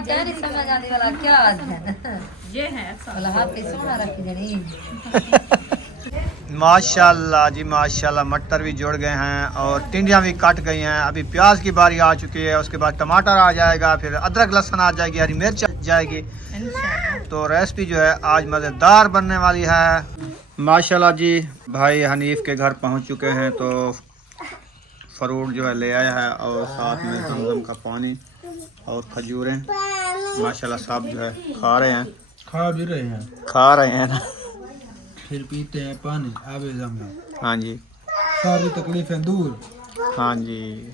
क्या नहीं समझ आने वाला क्या है ये है हाथ पे सोना रख देनी। माशाल्लाह जी माशाल्लाह, मटर भी जुड़ गए हैं और टिंडियाँ भी कट गई हैं। अभी प्याज की बारी आ चुकी है, उसके बाद टमाटर आ जाएगा, फिर अदरक लहसुन आ जाएगी, हरी मिर्च आ जाएगी। तो रेसिपी जो है आज मज़ेदार बनने वाली है। माशाल्लाह जी, भाई हनीफ के घर पहुंच चुके हैं, तो फ्रूट जो है ले आया है और साथ में जमजम का पानी और खजूरें। माशाल्लाह साहब जो है खा रहे हैं, खा भी रहे हैं, खा रहे हैं ना, फिर पीते हैं पानी आबे जमजम। हाँ जी, सारी तकलीफें दूर। हाँ जी।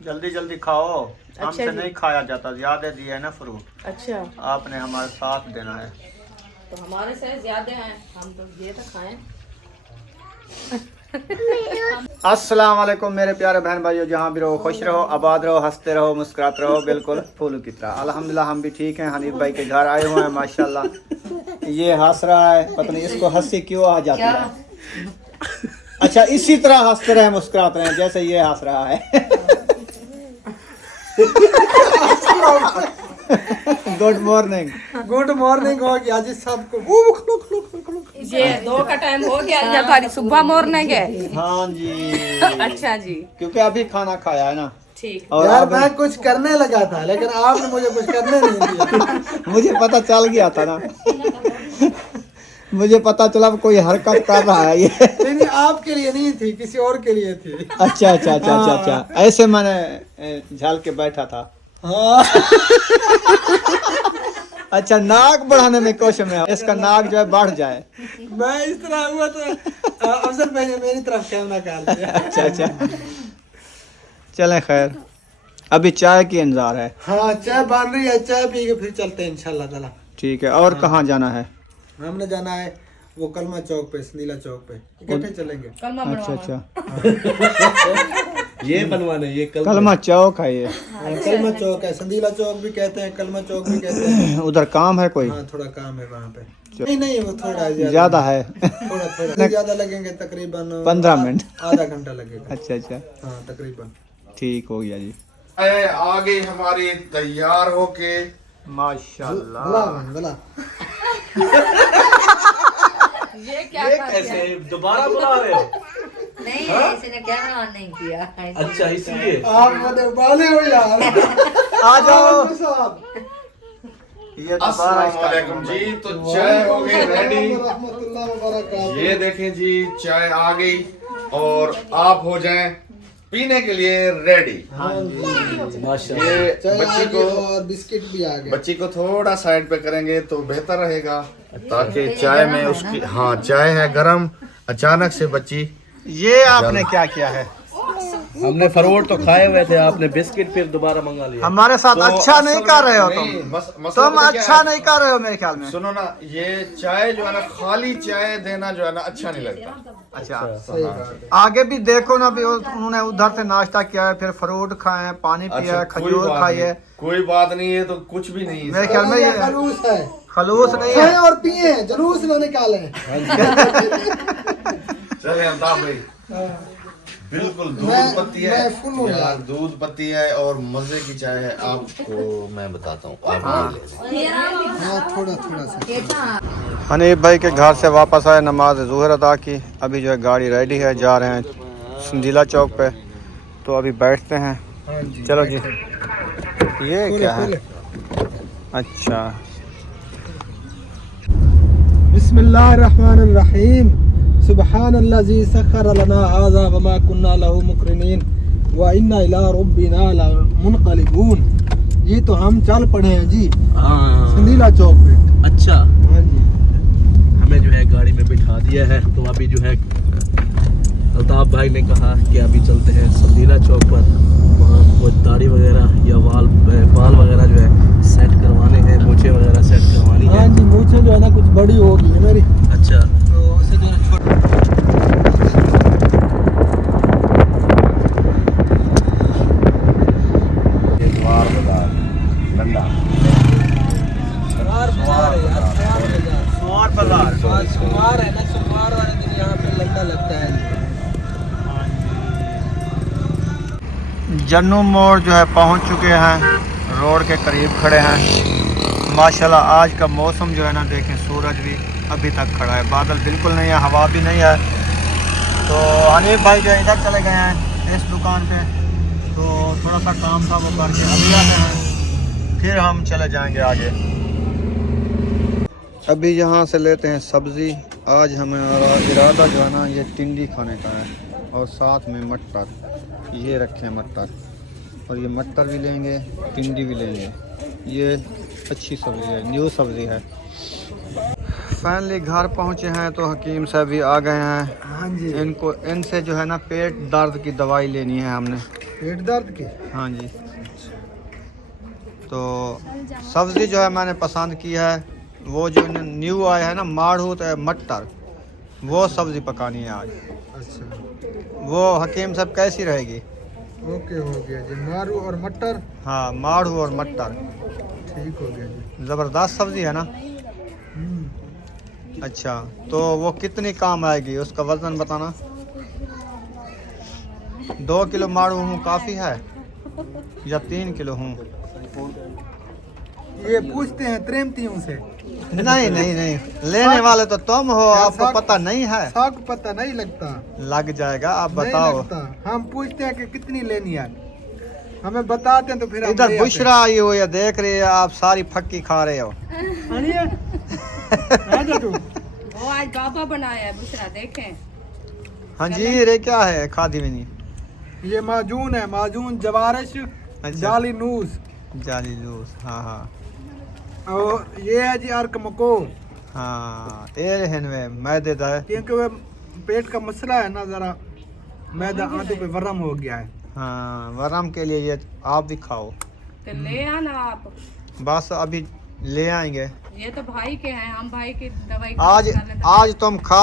जल्दी जल्दी खाओ, हमसे नहीं खाया जाता, ज्यादा दिया है ना फ्रूट। अच्छा, आपने हमारे साथ देना है। तो हमारे से ज्यादा हैं, हम तो ये तो खाएं। अस्सलाम वालेकुम मेरे प्यारे बहन भाइयों, जहाँ भी रहो खुश रहो, आबाद रहो, हंसते रहो, मुस्कुराते रहो, बिल्कुल फूल की तरह। अल्हम्दुलिल्लाह हम भी ठीक हैं। हनीफ भाई के घर आए हुए हैं माशाल्लाह। ये हंस रहा है, पता नहीं इसको हंसी क्यों आ जाती है। अच्छा, इसी तरह हंसते रहे, मुस्कुराते रहे जैसे ये हंस रहा है। Good morning. गुड मॉर्निंग हो गया जी सबको। ये 2 का टाइम हो गया, या तुम्हारी सुबह मॉर्निंग है? हाँ जी। अच्छा जी, क्योंकि अभी खाना खाया है ना। ठीक। और यार अब मैं कुछ करने लगा था, लेकिन आपने मुझे कुछ करने नहीं दिया। मुझे पता चल गया था ना। मुझे पता चला कोई हरकत कर रहा है ये। नहीं, आपके लिए नहीं थी, किसी और के लिए थी। अच्छा अच्छा अच्छा अच्छा अच्छा, ऐसे मैंने झल के बैठा था। हाँ। अच्छा, नाक बढ़ाने में कोशिश में, इसका नाक जो है बढ़ जाए। मैं इस तरह हुआ तो अफसर भाई ने मेरी तरफ कैमरा कर दिया। अच्छा अच्छा, चलें खैर, अभी चाय की इंतजार है। हाँ, चाय बन रही है, चाय पी के फिर चलते हैं इंशाल्लाह ताला। ठीक है, और कहाँ जाना है? हमने जाना है वो कलमा चौक पे, संदीला चौक पे, इकट्ठे चलेंगे। अच्छा अच्छा, ये बनवाने, ये कलमा चौक है ये। कलमा चौक है, संदीला चौक भी कहते हैं, कलमा चौक भी कहते हैं। उधर काम है कोई? हाँ, थोड़ा काम है वहाँ पे। नहीं नहीं, वो थोड़ा ज्यादा है। थोड़ा ज्यादा लगेंगे, तकरीबन 15 मिनट, आधा घंटा लगेगा। अच्छा अच्छा, हाँ तकरीबन। ठीक हो गया जी। आ गई हमारी तैयार होके। माशाल्लाह। भला ये क्या ये कैसे दोबारा बुला रहे हो? नहीं इसने कैमरा ऑन नहीं किया। अच्छा, इसलिए आप मुझे बाले हो यार। आ जाओ। साहब ये अस्सलाम वालेकुम जी। तो चाय हो गई रेडी। रहमतुल्लाह व बरकातहू। ये देखें जी, चाय आ गई और आप हो जाएं पीने के लिए रेडी। ये चाय बच्ची आ को गई और बिस्किट भी आ गए। बच्ची को थोड़ा साइड पे करेंगे तो बेहतर रहेगा, ताकि चाय में उसकी, हाँ चाय है गरम। अचानक से बच्ची, ये आपने क्या किया है? हमने फरोट तो खाए हुए थे, आपने बिस्किट फिर दोबारा मंगा लिया। हमारे साथ तो अच्छा नहीं असल कर रहे हो में तुम। नहीं, मसला तुम पता क्या अच्छा है? नहीं कर रहे हो मेरे ख्याल में। सुनो ना, ये चाय जो है ना, खाली चाय देना जो है ना अच्छा नहीं लगता। अच्छा, सही बात है। आगे भी देखो ना, भी उन्होंने उधर से नाश्ता किया है, फिर फ्रूट खाए, पानी पिया है, कोई खजूर बात खाई नहीं, है। कोई बात नहीं है, तो कुछ भी नहीं मेरे है। ख्याल में ये खलूस है, खलूस नहीं खाएं है। और पिए, जुलूस न निकालें। चले अल्ताफ भाई, बिल्कुल दूध पत्ती है मैं फुल हूँ यार, यार। दूध पत्ती है और मजे की चाय है। आपको मैं बताता हूँ, आप ले लें। हाँ, थोड़ा थोड़ा सा। हनीफ भाई के घर से वापस आए, नमाज ज़ोहर अदा की। अभी जो है गाड़ी रेडी है, जा रहे हैं संदीला चौक पे, तो अभी बैठते हैं। हाँ जी, चलो जी। ये क्या है? खोले। अच्छा, बिस्मिल्लाहिर्रहमानिर्रहीम। सुब्हानल्लज़ी सख्खर लना हाज़ा व मा कुन्ना लहू मुक़रिनीन व इन्ना इला रब्बिना लमुनक़लिबून। ये तो हम चल पड़े हैं जी संदीला चौक पे। अच्छा, हाँ जी। हमें जो है गाड़ी में बिठा दिया है, तो अभी जो है अल्ताफ भाई ने कहा कि अभी चलते हैं संदीला चौक पर। वहाँ वो दाढ़ी वगैरह या बाल वगैरह जो है सेट करवाने हैं, मूछें वगैरह सेट करवानी है। हाँ जी, मूछें जो है ना कुछ बड़ी हो गई है मेरी, अच्छा, तो उसे जो है ये द्वार बाजार लंडा सोमवार बाजार। सोमवार है ना, सोमवार वाले दिन यहाँ पे लंडा लगता है। जन्नू मोड़ जो है पहुंच चुके हैं, रोड के करीब खड़े हैं। माशाल्लाह आज का मौसम जो है ना, देखें सूरज भी अभी तक खड़ा है, बादल बिल्कुल नहीं है, हवा भी नहीं है। तो हनीफ भाई जो इधर चले गए हैं इस दुकान पे, तो थोड़ा सा काम था वो करके अभी आते हैं, फिर हम चले जाएंगे आगे। अभी यहाँ से लेते हैं सब्ज़ी। आज हमारा इरादा जो है ना ये टिंडी खाने का है, और साथ में मटर, ये रखे हैं मटर, और ये मटर भी लेंगे, टिंडी भी लेंगे। ये अच्छी सब्ज़ी है, न्यू सब्ज़ी है। फाइनली घर पहुँचे हैं तो हकीम साहब भी आ गए हैं। हाँ जी। इनसे जो है ना पेट दर्द की दवाई लेनी है हमने। पेट दर्द की? हाँ जी। तो सब्ज़ी जो है मैंने पसंद की है, वो जो न्यू आया है ना माड़ूत मटर, वो सब्ज़ी पकानी है आज। अच्छा, वो हकीम साहब कैसी रहेगी? ओके हो गया जी। मारू और मटर? हाँ, माड़ू और मटर ठीक हो गया जी। ज़बरदस्त सब्ज़ी है ना। अच्छा, तो वो कितनी काम आएगी, उसका वज़न बताना। 2 किलो माड़ू हूँ काफ़ी है या 3 किलो हूँ? ये पूछते हैं त्रेमतियों से। नहीं नहीं नहीं, लेने वाले तो तुम हो, आपको पता नहीं है। साग पता नहीं लगता। लग जाएगा, आप नहीं बताओ। लगता। हम पूछते हैं कि कितनी लेनी है, हमें बताते हैं तो फिर हम इधर ले आते बुशरा आई हो या देख रही है, आप सारी फक्की खा रहे हो। वो आज गाबा बनाया है बुशरा, देखें। हाँ जी, रे क्या है खादी में नहीं? हैं। ये माजून है, माजून जवारिश जाली नूस। जाली लूस, हाँ हाँ और ये है जी अर्क मको, हाँ। ये है मैदे दा है। क्योंकि वो पेट का मसला है ना, जरा मैदा आटे पे वरम हो गया है। हाँ, वरम के लिए ये आप भी खाओ। तो ले आना आप। बस अभी ले आएंगे। ये तो भाई के हैं, हम भाई की दवाई आज तुम खा,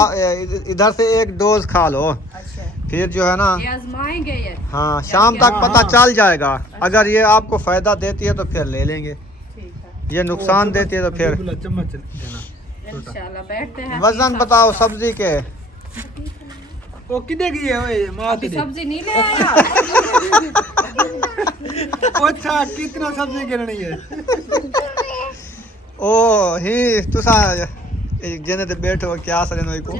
इधर से एक डोज खा लो, अच्छा, फिर जो है ना ये आजमाएंगे ये। हाँ शाम तक पता चल जाएगा। अगर ये आपको फायदा देती है तो फिर ले लेंगे, ठीक है, ये नुकसान देती है तो फिर। चम्मच देना। इंशाल्लाह। बैठते हैं। वजन बताओ सब्जी के। वो किधर गई है ओए मां अभी तेरी? सब्जी नहीं ले आया। अच्छा, कितना सब्जी गिरनी है? ओ ही तुसा जने ते बैठो क्या सरे को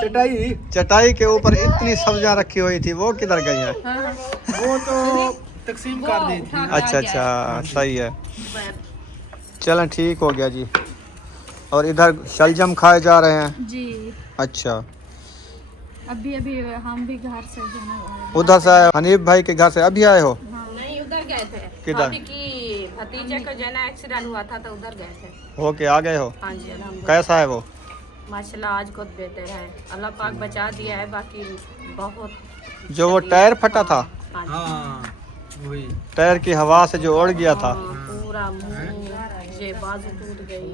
चटाई चटाई के ऊपर इतनी सब्जियां रखी हुई थी, वो किधर गई है? वो तो तकसीम कर दी थी। अच्छा अच्छा, सही है। चलें, ठीक हो गया जी। और इधर शलजम खाए जा रहे हैं जी। अच्छा, अभी हम भी घर से जो है उधर से हनीफ भाई के घर से अभी आए हो? नहीं, उधर गए थे। किधर? भाभी की भतीजे का जो है ना एक्सीडेंट हुआ था, तो उधर गए थे। होके आ गए हो? हाँ जी, अल्हम्दुलिल्लाह। कैसा है वो? माशाल्लाह आज खुद बेहतर है, अल्लाह पाक बचा दिया है। बाकी बहुत जो वो टायर फटा था, हाँ जी। हाँ वही। टायर की हवा से जो उड़ गया था। हाँ, पूरा मुंह, ये बाजू टूट गई,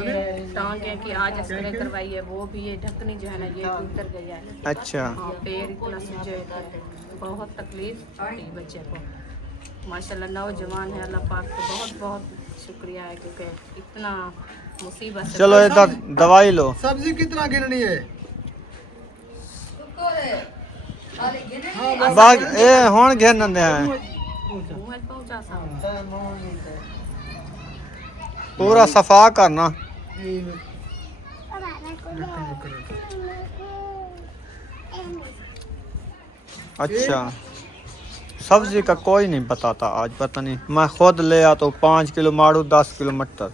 ये टांगे की आज एक्सरे करवाई है, वो भी ये ढकनी जो है ना ये उतर गई है। अच्छा, हाँ, पैर इतना सूजे थे, बहुत तकलीफ हुई बच्चे को। माशाल्लाह नौजवान है, अल्लाह पाक को बहुत बहुत शुक्रिया है, क्योंकि इतना मुसीबत से। चलो इधर दवाई लो। सब्जी कितना गिरनी है? बाग ए होन घेर नंदे हैं, मुँह में पहुंचा सा। पूरा सफा करना। अच्छा, सब्जी का कोई नहीं बताता आज, पता नहीं, मैं खुद ले आता हूँ 5 किलो माड़ू, 10 किलो मटर।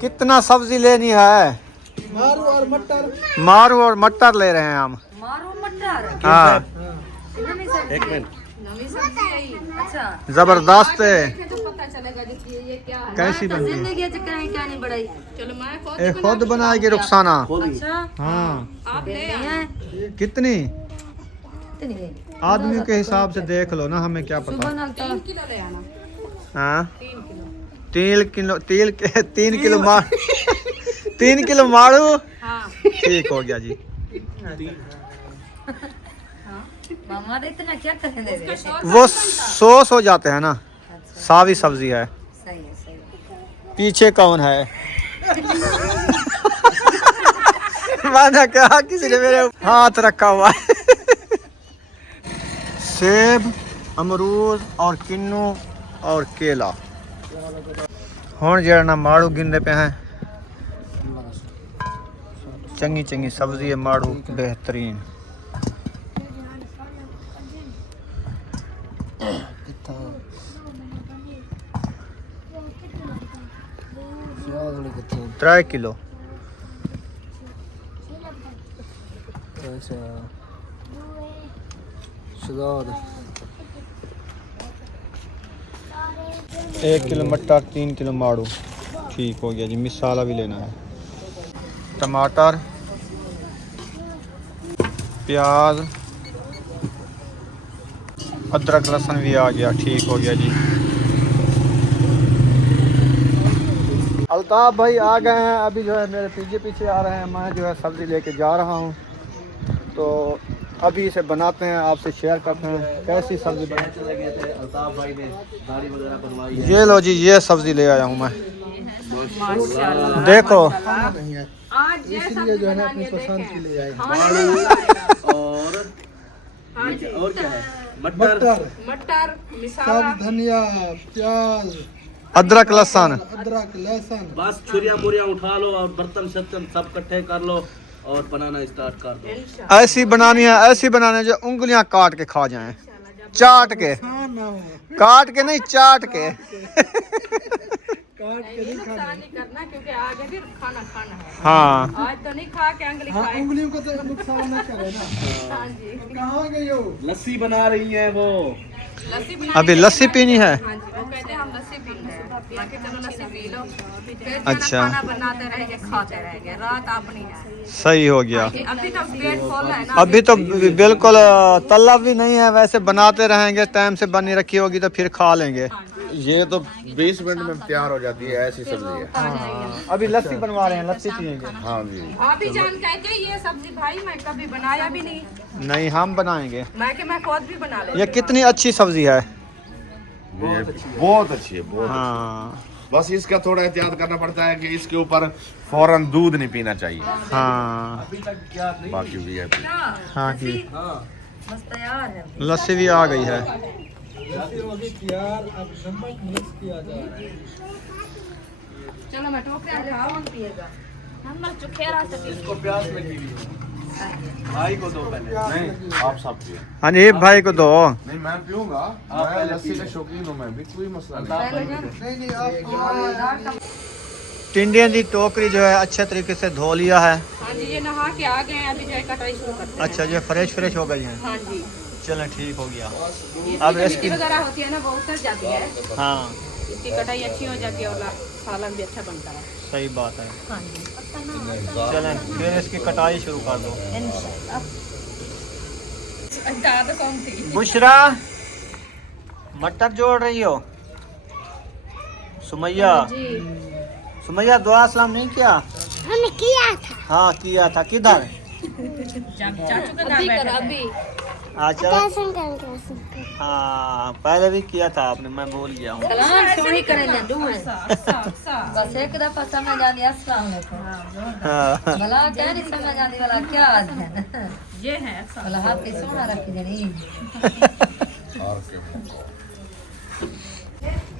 कितना सब्जी लेनी है? मारू और मटर। मारू और मटर ले रहे हैं हम। मारो मटर। हाँ, नवी सब्जी। एक मिनट, नवी सब्जी आई। अच्छा, जबरदस्त है। तो पता चलेगा देखिए ये क्या है। कैसी तो बन गई? जिंदगी कहीं क्या नहीं बढ़ाई। चलो मैं खुद ये खुद बनाएगी रुखसाना। अच्छा, हाँ, आप ले नहीं आए। है कितनी? इतनी है। आदमी के हिसाब से देख लो ना, हमें क्या सुबह पता। ना तो 3 किलो ले आना। हाँ, 3 किलो। 3 किलो मार 3 किलो मारू। हाँ, ठीक हो गया जी। मामा तो इतना क्या करेंगे वैसे? वो सॉस हो जाते हैं ना, सावी सब्जी है। सही है, सही है। पीछे कौन है? मैंने कहा किसी ने मेरे हाथ रखा हुआ है। सेब, अमरूद और किन्नू और केला। हुण जेड़ा ना माड़ू गिनदे पे हैं। चंगी चंगी सब्जी है माड़ू बेहतरीन। त्रै किलो। एक किलो मटर, 3 किलो माड़ू। ठीक हो गया जी। मसाला भी लेना है। टमाटर, प्याज, अदरक लहसुन भी आ गया। ठीक हो गया जी। अल्ताफ भाई आ गए हैं। अभी जो है मेरे पीछे पीछे आ रहे हैं। मैं जो है सब्ज़ी लेके जा रहा हूँ, तो अभी इसे बनाते हैं, आपसे शेयर करते हैं कैसी सब्ज़ी बनी। चले गए थे, अल्ताफ भाई ने दाढ़ी वगैरह बनवाई है। ये लो जी, ये सब्ज़ी ले आया हूँ मैं। माशाल्लाह देखो नहीं है, आज ये इसलिए जो है ना अपनी पसंद की ले आए हैं। और क्या है? मटर, मटर, मिसाला, सब धनिया, प्याज, अदरक लहसुन। अदरक, लहसुन। बस छुरिया मुरिया उठा लो और बर्तन शर्तन सब इकट्ठे कर लो और बनाना स्टार्ट कर दो। ऐसी बनानी है, ऐसी बनानी है जो उंगलियां काट के खा जाएं, चाट के। काट के नहीं, चाट के। काट के नहीं खाना। नुकसान नहीं करना क्योंकि आगे भी खाना खाना है। हाँ, आज तो नहीं खा के अंगली हाँ, खाए। उंगलियों को तो नुकसान न करे ना। हाँ जी। अब कहाँ गई हो? लस्सी बना रही है वो। लस्सी बना अभी लस्सी पीनी है। हाँ जी, वो कहते हैं हम लस्सी पीते हैं। मैं कहती चलो लस्सी पी लो। फिर अच्छा। खाना बनाते रहेंगे, खाते रहेंगे। रात अपनी है। सही हो गया। अभी तो पेट फुल है ना। अभी तो बिल्कुल तलब भी नहीं है, वैसे बनाते रहेंगे, टाइम से बनी रखी होगी तो फिर खा लेंगे। ये तो 20 मिनट में तैयार हो जाती है, ऐसी सब्जी है। अभी लस्सी बनवा रहे हैं, लस्सी पियेंगे। हाँ जी। अभी जान कहते ये सब्जी भाई मैं कभी बनाया भी नहीं। नहीं, हम बनाएंगे। मैं खुद भी बना ले। ये कितनी अच्छी सब्जी है। बहुत अच्छी है, बहुत। हाँ बस इसका थोड़ा एहतियात करना पड़ता है कि इसके ऊपर फौरन दूध नहीं पीना चाहिए। हाँ बाकी भी है। हाँ जी, बस तैयार है। लस्सी भी आ गई है। होगी तैयार, अब नमक मिक्स किया जा रहा है। चलो मैं टोकरिया उठाओ। कौन पिएगा? नमक चुखेरा से इसको प्यास लगी हुई है। भाई को दो पहले। नहीं, आप सब पिए। हनीफ भाई को दो। नहीं, मैं पीऊंगा। मैं लस्सी का शौकीन हूँ, मैं भी, कोई मसला नहीं। नहीं नहीं, आप टिंडियन की टोकरी जो है अच्छे तरीके से धो लिया है। हाँ जी, ये नहा के आ गए हैं। अभी जो है कटाई शुरू करते हैं। अच्छा, ये फ्रेश हो गई हैं। हाँ जी। चलें, ठीक हो गया। अब इसकी वगैरह होती है ना, वो उतर जाती है। हाँ, इसकी कटाई अच्छी हो जाती है और सालन भी अच्छा बनता है। सही बात है। हाँ जी। चलें, फिर इसकी कटाई शुरू कर दो। दादा कौन थी? बुशरा, मटर जोड़ रही हो? सुमैया, सुमैया दुआ सलाम नहीं किया? हमने किया था। हाँ किया था। किधर? चाचू के घर बैठे थे। अच्छा, दर्शन कर। हाँ पहले भी किया था आपने, मैं भूल गया हूँ। सलाम थोड़ी करेंगे, दूर है। अच्छा। बस एक दफा समझ आ गया। अस्सलाम वालेकुम। हाँ, भला क्या नहीं समझ आने वाला क्या है? ये है अच्छा। भला हाथ पे सोना रख देनी।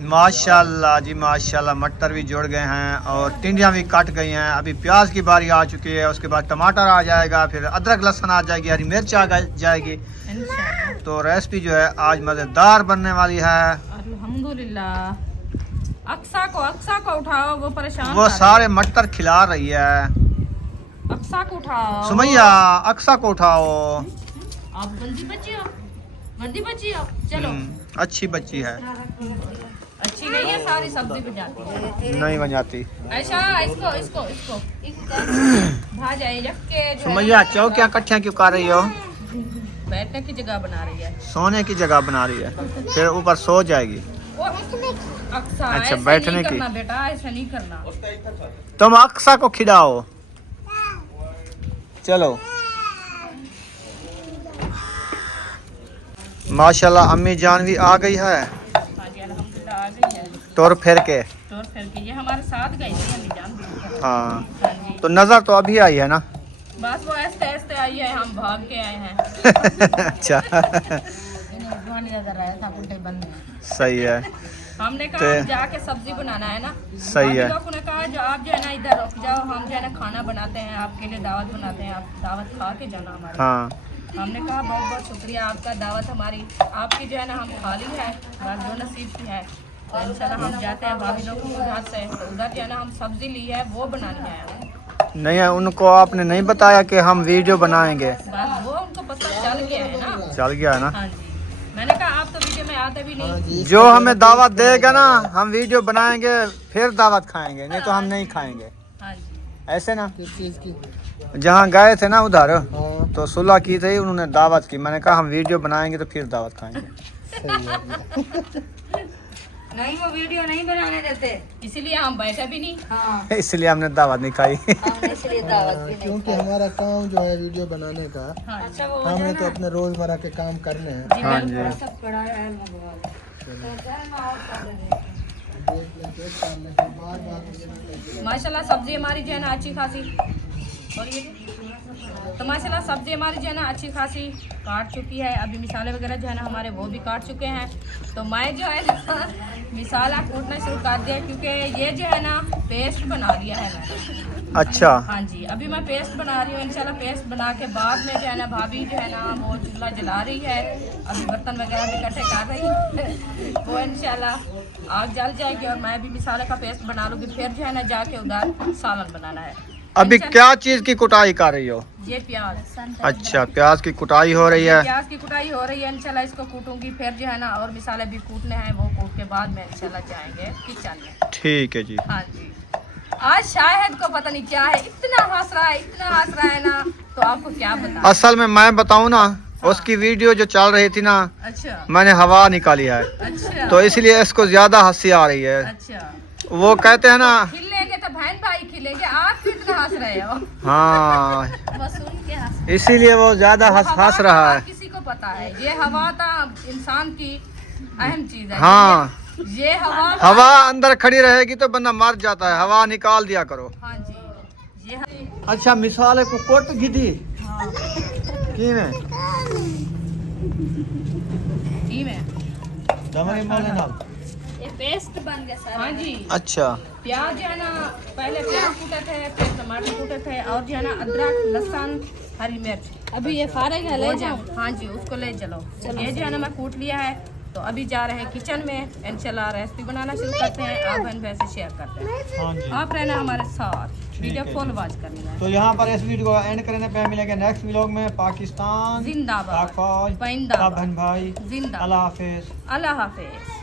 माशाल्लाह जी माशाल्लाह, मटर भी जुड़ गए हैं और टिंडियाँ भी कट गई हैं। अभी प्याज की बारी आ चुकी है, उसके बाद टमाटर आ जाएगा, फिर अदरक लहसुन आ जाएगी, हरी मिर्च आ जाएगी। तो रेसिपी जो है आज मज़ेदार बनने वाली है। अल्हम्दुलिल्लाह। अक्सा को उठाओ, वो परेशान वो कर रही सारे मटर खिला रही है। है। अक्सा को उठाओ। सुमैया, अक्सा को उठाओ। आप गंदी बच्ची हो, गंदी बच्ची हो। चलो। अच्छी बच्ची है, अच्छी नहीं है, सारी सब्जी बन जाती है। नहीं बन जाती। ऐसा इसको भाजाई रख के जो है सुमैया, चौकियाँ कट्ठियाँ क्यों कर रही हो? बैठने की जगह बना रही है। सोने की जगह बना रही है, फिर ऊपर सो जाएगी। वो अक्सा अच्छा, ऐसा बैठने नहीं की। करना बेटा, ऐसा नहीं करना। तुम अक्सा को खिलाओ। चलो। माशाल्लाह अम्मी जान भी आ गई है, हाँ जी, अल्हम्दुलिल्लाह आ गई है। तोड़ फिर के। तो फिर के ये हमारे साथ गई थी अम्मी जान भी। हाँ, हाँ जी। तो नज़र तो अभी आई है ना? बस वो ऐसे ऐसे आई है, हम भाग के आए हैं। अच्छा। नजर आया था कुंटे बंद है। सही है। हमने कहा तो- जाके सब्जी बनाना है ना। सही है। लोगों ने कहा जो आप जो है ना इधर रुक जाओ, हम जो है ना खाना बनाते हैं, आपके लिए दावत बनाते हैं, आप दावत खा के जाना हमारे। हाँ हमने कहा बहुत बहुत शुक्रिया आपका, दावत हमारी आपकी जो है ना हम खाली है, बस जो नसीब की है। तो इंशाल्लाह हम जाते हैं भाभी लोगों के घर से, तो उधर जो है ना हम सब्जी ली है वो बनानी है हमें। नहीं है, उनको आपने नहीं बताया कि हम वीडियो बनाएंगे? बस वो उनको पता चल गया है ना। चल गया है ना। हाँ जी, मैंने कहा आप तो वीडियो में आते भी नहीं। जो हमें दावत देगा ना हम वीडियो बनाएंगे फिर दावत खाएंगे, नहीं तो हम नहीं खाएंगे। हाँ जी, ऐसे ना। किस चीज की? जहाँ गए थे ना उधर हाँ तो सुलह की थी, उन्होंने दावत की। मैंने कहा हम वीडियो बनाएंगे तो फिर दावत खाएंगे। सही है। नहीं वो वीडियो नहीं बनाने देते। इसीलिए हम बैठे भी नहीं। हाँ इसलिए हमने दावत नहीं खाई। हमने इसलिए दावत भी नहीं। क्योंकि हमारा काम जो है वीडियो बनाने का, हाँ जी, अच्छा वो हमने तो अपने रोजमर्रा के काम करने हैं। जी हाँ बिल्कुल। जी। सब पड़ा है भगवान। तो चल मैं और कर देंगे। माशाल्लाह सब्जी हमारी जो है ना अच्छी खासी, बोलिए। तो माशाल्लाह सब्जी हमारी जो है ना अच्छी खासी काट चुकी है। अभी मिसाले वगैरह जो है ना हमारे वो भी काट चुके हैं। तो मैं जो है ना मिसाला कूटना शुरू कर दिया, क्योंकि ये जो है ना पेस्ट बना लिया है मैंने। अच्छा हाँ जी, अभी मैं पेस्ट बना रही हूँ। इंशाल्लाह पेस्ट बना के बाद में जो है ना भाभी जो है ना वो चूल्हा जला रही है, अभी बर्तन वगैरह भी इकट्ठे कर रही है। वो इंशाल्लाह आग जल जाएगी और मैं भी मिसाले का पेस्ट बना लूँगी। फिर जो है ना जाके उधर सालन बनाना है। अभी क्या चीज की कुटाई कर रही हो? ये प्याज, अच्छा प्याज की कुटाई हो रही है। प्याज की कुटाई हो रही है। इंशाल्लाह इसको कूटूंगी, फिर जो है ना और मिसाले भी कूटने हैं, वो कूट के बाद में इंशाल्लाह जाएंगे किचन में। ठीक है जी। हाँ जी, आज शायद को पता नहीं क्या है, इतना हंस रहा है, इतना हंस रहा है ना, तो आपको क्या बता। असल में मैं बताऊं ना, उसकी वीडियो जो चल रही थी ना, अच्छा मैंने हवा निकाली है, अच्छा तो इसलिए इसको ज्यादा हंसी आ रही है। अच्छा, वो कहते हैं ना, खिलेंगे तो बहन भाई खिलेंगे, आप क्यों इतना हंस रहे हो? हाँ बस सुन के हंस। इसीलिए वो ज्यादा हंस हवा रहा का है। किसी को पता है, ये हवा तो इंसान की अहम चीज है। हाँ ये हवा, हवा अंदर खड़ी रहेगी तो बंदा मर जाता है, हवा निकाल दिया करो। हाँ जी, ये अच्छा मिसाले को कोट गिदी की में टीम है। ये पेस्ट बन गया सारा। हाँ जी, अच्छा प्याज जो है ना पहले प्याज कूटे थे, फिर टमाटर कूटे थे, और जो है ना अदरक लहसुन हरी मिर्च। अभी ये फारग है, ले जाओ। हाँ जी, उसको ले चलो। ये जो है ना मैं कूट लिया है, तो अभी जा रहे हैं किचन में। इंशाल्लाह रेसिपी बनाना शुरू करते हैं, आप बहन वैसे शेयर करते हैं। हाँ जी। आप रहना हमारे साथ, वीडियो फुल वॉच करनी है। तो यहाँ पर इस वीडियो को एंड करने पे मिलेंगे नेक्स्ट व्लॉग में। पाकिस्तान जिंदाबाद, पाक फौज, जिंदाबाद, बहन भाई, जिंदाबाद। अल्लाह हाफिज। अल्लाह हाफिज।